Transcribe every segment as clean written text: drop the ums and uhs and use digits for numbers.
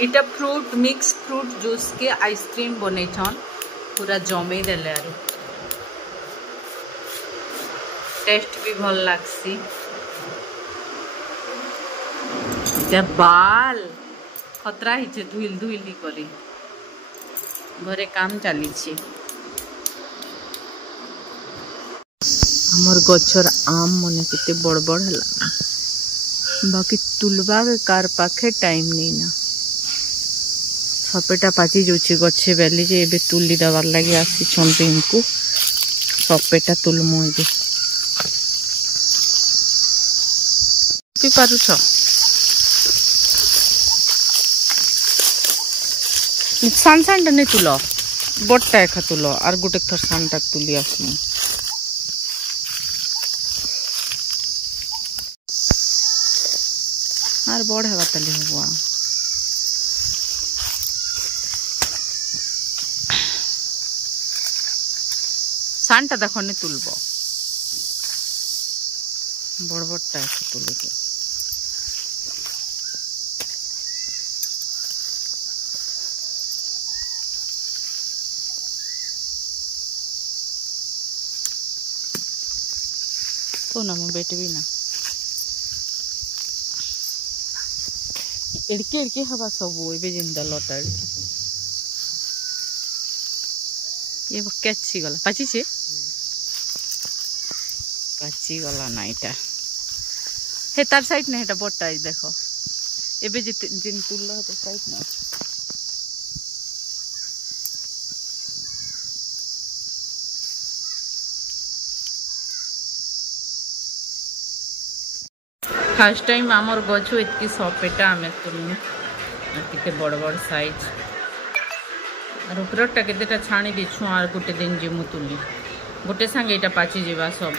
इटा fruit mix fruit juice के ice cream बने पूरा जमे देले आरो टेस्ट भी भल लागसी। बाल खतरा ही धुल धुल करी घरे काम चली हमर गछर आम मने केते बड़ बड़ हला बाकी तुलबा के कार पाखे टाइम नहीं ना सपेटा पाची जोची गछे बेली जे एबे तुली दबार लगी आसी छंती इनको सपेटा तुलमु एबे पी पारु छ सान सान नहीं तुल बट्टा एखा तुल आर गोटे थर सान टाक तुली आसमु आर बड़ है तले हुआ सानटा देखो नहीं तुलब बड़ बड़टा एखा तुली के तो ना मैं बैठ भी ना एड़के एड़के हवा सब ए जिंदा लटा ये कैची गला पाची छे पाची गला ना इटा हे तार साइड ने हेटा बट्टा देखो एबे जिन तुल तो साइड ना फर्स्ट टाइम आमर गछ एतकी सपेटा आम तुलू के बड़ बड़ साइज और उपरटा केतेटा छाणी देछु आर गोटे दिन जिमु तुली गोटे संगे एटा पाची जीवा सब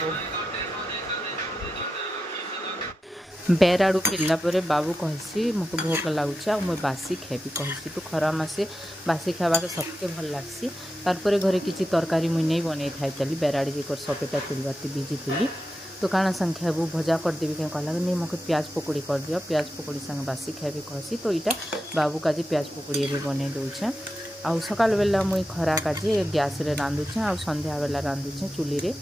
बेर आड़ू फिरला परे बाबू कहसी मको भोक लागुच आ मुई बासी खेबी कहसी तू खरा मासे बासी खावा के सबके भल लागसी तारपरे घरे किछि तरकारी मुई नहीं बनै थाई तली बेराड़ी जेकर सपेटा तुलबाती बीजी तुली तो काना संग खेबू भजा कर देवी कहीं कहला नहीं मको प्याज पकौड़ी कर दियो प्याज पकौड़ी संग बासी खेबी कहसी तो इटा बाबू काजे प्याज पकौड़ी एबे बनै दउछे आ सकाल बेला मुई खरा काजे गैस रे रांधुछे आ संध्या बेला रांधुछे चुली रे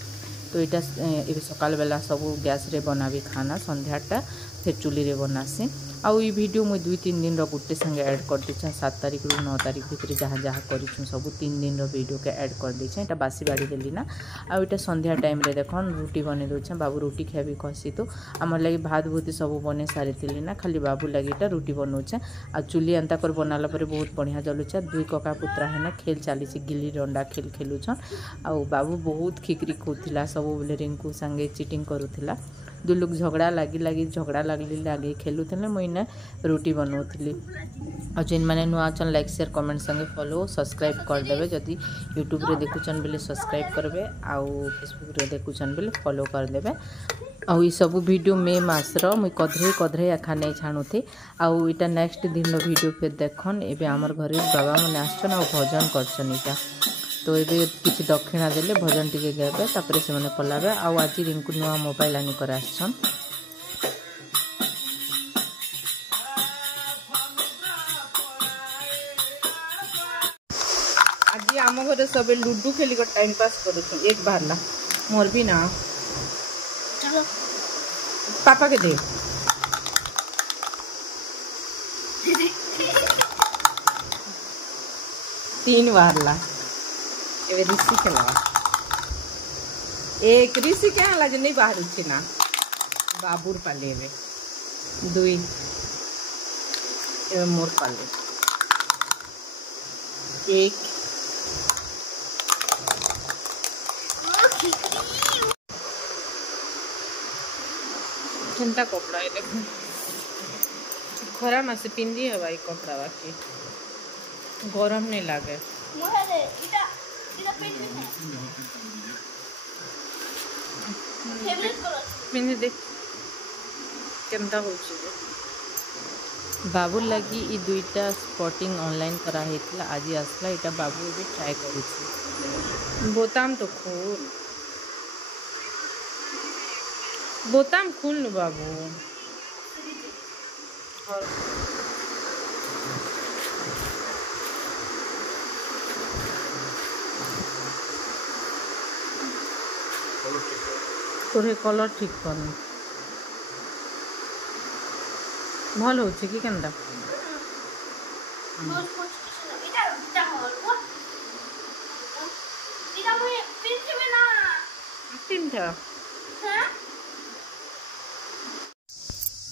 तो इटा एबे सकाल बेला सब गैस रे बनाबी खाना संध्याटा फिर चुली रे बनासी आउ ई वीडियो मुई 2-3 दिन रो गुट्टे संगे ऐड कर देछे 7 तारीख रु 9 तारीख भितर जहाँ जहाँ करिछु सब 3 दिन रो वीडियो के ऐड कर देछे एटा बासी बाड़ी देली ना आ इटा संध्या टाइम रे देखन रोटी बने दोछे बाबू रोटी खेबी कहसी तो हमर लागि भात भूति सब बने सारी थिली ना खाली बाबू लागि इटा रोटी बनोछे आ चुली अंता कर बनाला परे बहुत बढ़िया जलुछे दुई कका पुत्रा है ना खेल चाली से गिल्ली डंडा खेल खेलुछन आ बाबू बहुत खिकरी खोथिला सब बोले रिंकू संगे चीटिंग करूथिला दु लोग झगड़ा लगी खेलुले मुझे रोटी बनौली और जिन मैंने नुआ चन लाइक शेयर कमेंट संगे फॉलो सब्सक्राइब करदे जदि यूट्यूब रे देखुचन बेले सब्सक्राइब करबे आउ फेसबुक रे देखुचन बेले फॉलो करदे आउ सब वीडियो मे मासर मुई कधरे आखा नहीं छाणुथी आउ इटा नेक्स्ट दिन रो वीडियो फिर देखन एबे हमर घरे बाबा माने आछन आ भजन करछन इटा तो ये किसी दक्षिणा देले भजन टिके गाबे तापरे से माने पलाबे आउ आज रिंकू नुआ मोबाइल आनी कर आछन आज आम घरे सब लूडू खेली कर टाइम पास करूछन एक बार ला मोर भी ना चलो पापा के दे तीन बार ला एबे ऋषि खेला एक ऋषि के हला जे नहीं बाहर उछे ना बाबूर पाले एबे दुई एबे मोर पाले एक ठंडा कपड़ा है देखो खरा मासे पिंदी है भाई कपड़ा बाकी गरम नहीं लागे देख केमता बाबू लगी ई दुईटा स्पॉटिंग ऑनलाइन करा हेतला आज आसला इटा बाबू भी ट्राई करूची बोताम तो बोताम खुल न बाबू और तोरे कलर ठीक करनी भल हो कि केनता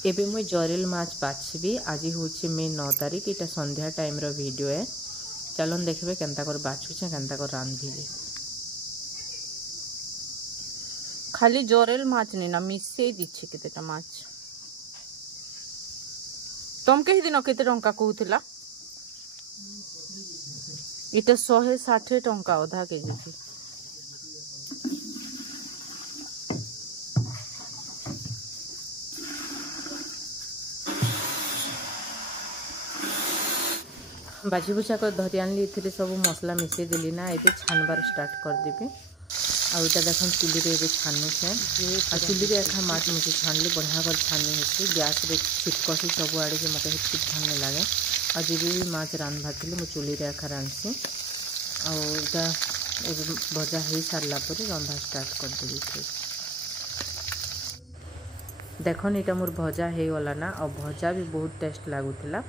एबे मुई जरेल माछ बाछबी। आज हूँ मे 9 तारीख। इटा संध्या टाइम रो वीडियो है। चलन देखबे केनता कर बाछुछे केनता कर रांधिबे। खाली जरेल माछ नहीं ना मिसे दिछे केतेटा माछ। तुम कही दिन केते टंका कहूथिला? इटा 160 टंका आधा केजी थी। बाजी बुछा कर धरी आनली इथिरे सब मसला मिसई देली ना। एबे छानबार स्टार्ट कर देबे। आ इटा देखन चुली रे एबे छानु छे। आ चुली रे एखा माछ मुझे छानले बढ़िया कर छानी हेसी। गैस रे छिटकसी सब आड़े जे मते हेती भल नै लागे। आ जे भी माछ रान भातिले मु चुली रे एखा रानसी। आ इटा एबे भजा हे सारला परे रंधा स्टार्ट कर देबे। देखन इटा मोर भजा हे गला ना। आ भजा भी बहुत टेस्ट लागुथिला।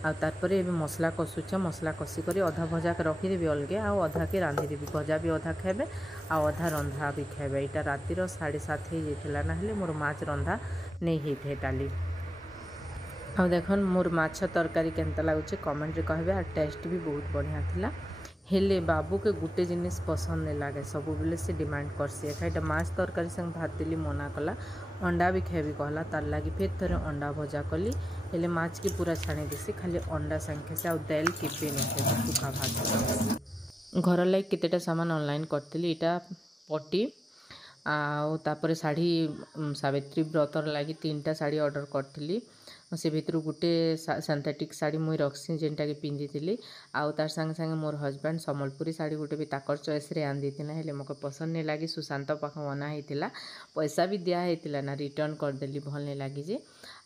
आ तारपरे एबे मसला कषुचे। मसला कषि करी अधा भजा के रखीदेवी अलगे। आ अधा के रांधिदेवी। भजा भी अधा खाइबे आ अधा रंधा भी खाइबे। इटा रातिर 7:30 हो जाइथिला ना हेले मोर माछ रंधा नहीं हेथे टाली। आ देखन मोर माछ तरकारी केनता लागुचे कमेंट रे कहबे। आ टेस्ट भी बहुत बढ़िया थिला। हेले बाबू के गुटे जिनिस पसंद नहीं लागे। सब बेले से डिमांड करसी एटा माछ तरकारी संग भात देली मना कला। अंडा भी खेबी कहला। तार लागी फिर थोड़े अंडा भजा कली। हेले माछ की पूरा छाणी देसी। खाली अंडा संगे से आ दाल केबे नहीं खेबे सुखा भात। घर लाइक केतेटा सामान ऑनलाइन करतली। इटा पट्टी तापर शाढ़ी सावित्री व्रतर लगी 3टा शाढ़ी ऑर्डर करतली। से भितर गुटे सिंथेटिक शाढ़ी मुई रखसी जेनटा के पिंधि थी। आउ तार संगे संगे मोर हजबैंड सम्बलपुरी शाढ़ी गुटे भी ताकर चॉइस रे आन देथिना। हेले मके पसंद नहीं लगी। सुशांत पाख मना होता पैसा भी दिया होता ना रिटर्न करदेली भल नहीं लगी जे।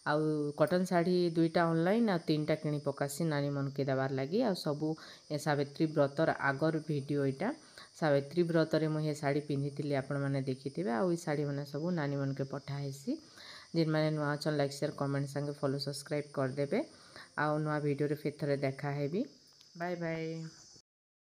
आउ कटन शाढ़ी 2टा ऑनलाइन आ 3टा किणी पकासी नानी मन के देवार लगी। आ सबू सावित्री व्रतर आगर वीडियो इटा सावित्री व्रत मुझे शाढ़ी पिंधि थी आपण मैंने देखिथे। आ शाढ़ी मैंने सब नानी मन के पठाएसी। जिन मैंने नुआ अच्छा लाइक शेयर कमेंट संगे फॉलो सब्सक्राइब करदेवे। आ नुआ वीडियो रे फिर थरे देखा है भी। Bye bye.